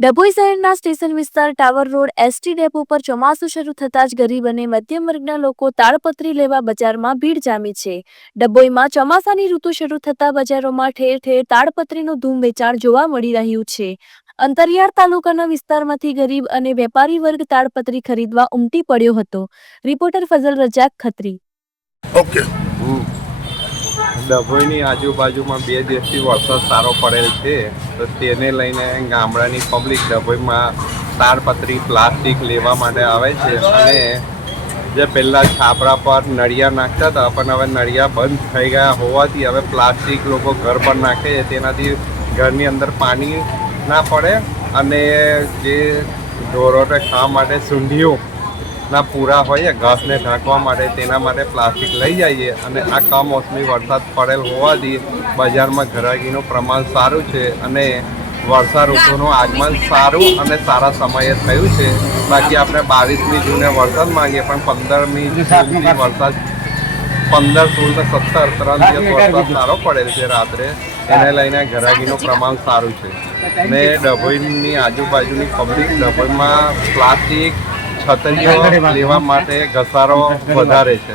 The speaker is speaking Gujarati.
ડભોઈ શહેરના સ્ટેશન વિસ્તાર ટાવર રોડ એસટી ડેપો પર ચોમાસું શરૂ થતાં જ ગરીબ અને મધ્યમ વર્ગના લોકો તાળપત્રી લેવા બજારમાં ભીડ જામી છે. ડભોઈમાં ચોમાસાની ઋતુ શરૂ થતાં બજારોમાં ઠેર ઠેર તાળપત્રીનું ધૂમ વેચાણ જોવા મળી રહ્યું છે. અંતરિયાળ તાલુકાના વિસ્તારમાંથી ગરીબ અને વેપારી વર્ગ તાડપત્રી ખરીદવા ઉમટી પડ્યો હતો. રિપોર્ટર ફઝલ રજાક ખત્રી. ઓકે. ડભોઈની આજુબાજુમાં બે દિવસથી વરસાદ સારો પડેલ છે, તો તેને લઈને ગામડાની પબ્લિક ડભોઈમાં તાડપત્રી પ્લાસ્ટિક લેવા માટે આવે છે અને જે પહેલાં છાપરા પર નળિયા નાખતા હતા, પણ હવે નળિયા બંધ થઈ ગયા હોવાથી હવે પ્લાસ્ટિક લોકો ઘર પર નાખે છે, તેનાથી ઘરની અંદર પાણી ના પડે અને જે ઢોરોને ખાવા માટે સૂંઢીઓ ના પૂરા હોઈએ ઘાસને ઢાંકવા માટે તેના માટે પ્લાસ્ટિક લઈ જઈએ અને આ કમોસમી વરસાદ પડેલ હોવાથી બજારમાં ઘરાગીનું પ્રમાણ સારું છે અને વર્ષા ઋતુનું આગમન સારું અને સારા સમયે થયું છે. બાકી આપણે બાવીસમી જૂને વરસાદ માંગીએ પણ પંદરમી જૂનથી વરસાદ પંદર સોળ ને સત્તર ત્રણ દિવસ વરસાદ સારો પડેલ છે રાત્રે. એને લઈને ઘરાકીનું પ્રમાણ સારું છે. ને ડભોઈની આજુબાજુની પબ્લિક ડભોઈમાં પ્લાસ્ટિક છતરીઓ લેવા માટે ઘસારો વધારે છે.